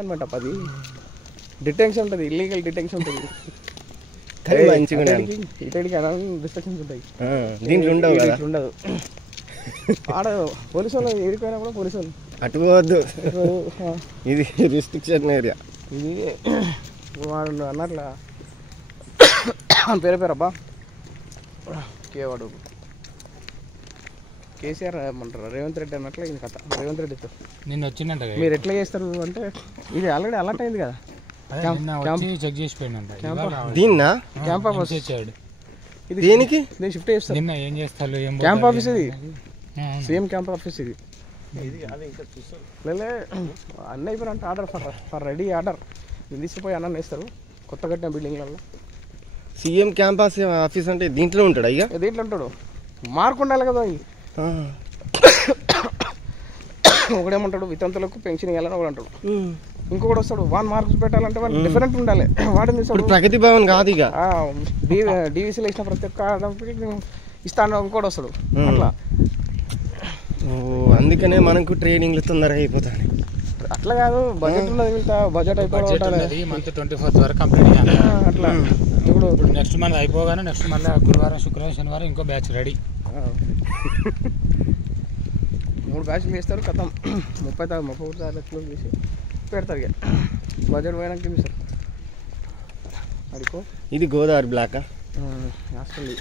అనమాట. అది డిటెన్షన్ ఉంటుంది, ఇల్లీగల్ డిటెన్షన్ ఉంటుంది. ఇటడికి డిస్ట్రక్షన్స్ ఉంటాయి, దీంట్లో ఉండవు కదా. ఉండదు ఆడ పోలీసు వాళ్ళు ఏడిపోయినా కూడా పోలీసు వాళ్ళు అటు పోవద్దు, ఇది రిస్ట్రిక్షన్ ఏరియా. ఇది వాడు అన్నట్లా పేరబ్బా వాడు కేసీఆర్ ఏమంటారు, రేవంత్ రెడ్డి అన్నట్లు ఇది కథ. రేవంత్ రెడ్డితో నిన్న వచ్చిందంట. మీరు ఎట్లా చేస్తారు అంటే ఇది ఆల్రెడీ అలర్ట్ అయింది కదా, చెక్ చేసిపోయిందంట. దీన్నా క్యాంప్ ఆఫీస్ ఇది దేనికి నేను షిఫ్ట్ చేస్తాను. నిన్న ఏం చేస్తారు, క్యాంప్ ఆఫీస్ ఇది, సేమ్ క్యాంప్ ఆఫీస్ ఇది. లేలే అన్నీ అయిపోయినంటే ఆర్డర్ ఫర్ రెడీ ఆర్డర్ తీసుకుపోయి అన్న వేస్తారు కొత్త కట్టిన బిల్డింగ్లలో. సీఎం క్యాంప్ ఆఫీస్ అంటే దీంట్లో ఉంటాడు, అయ్యా దీంట్లో ఉంటాడు. మార్క్ ఉండాలి కదా. ఒకడేమంటాడు వితంతులకు పెన్షన్ ఇవ్వాలని ఒకడు అంటాడు, ఇంకొకటి వస్తాడు 1 మార్క్స్ పెట్టాలంటే వాళ్ళు డిఫరెంట్ ఉండాలి. వాడిని ప్రగతి భవన్ కాదు ఇక డివిసీలో ఇచ్చిన ప్రతి ఒక్క ఇస్తాను ఇంకోటి వస్తాడు అట్లా. అందుకనే మనకు ట్రైనింగ్లు తొందరగా అయిపోతాయి. అట్లా కాదు, బడ్జెట్ ఉన్నది, బడ్జెట్ అయిపోయి మంత్ 24th వరకు కంప్లీట్ అట్లా. ఇప్పుడు నెక్స్ట్ మంత్ అయిపోగానే నెక్స్ట్ మళ్ళీ గురువారం శుక్రవారం శనివారం ఇంకో బ్యాచ్ రెడీ. 3 బ్యాచ్లు వేస్తారు, కథం 30 లక్షలు చేసి పెడతారు. ఇక బడ్జెట్ పోయినాక చూపిస్తారు. అడుకో ఇది గోదావరి బ్లాక్ వస్తుంది.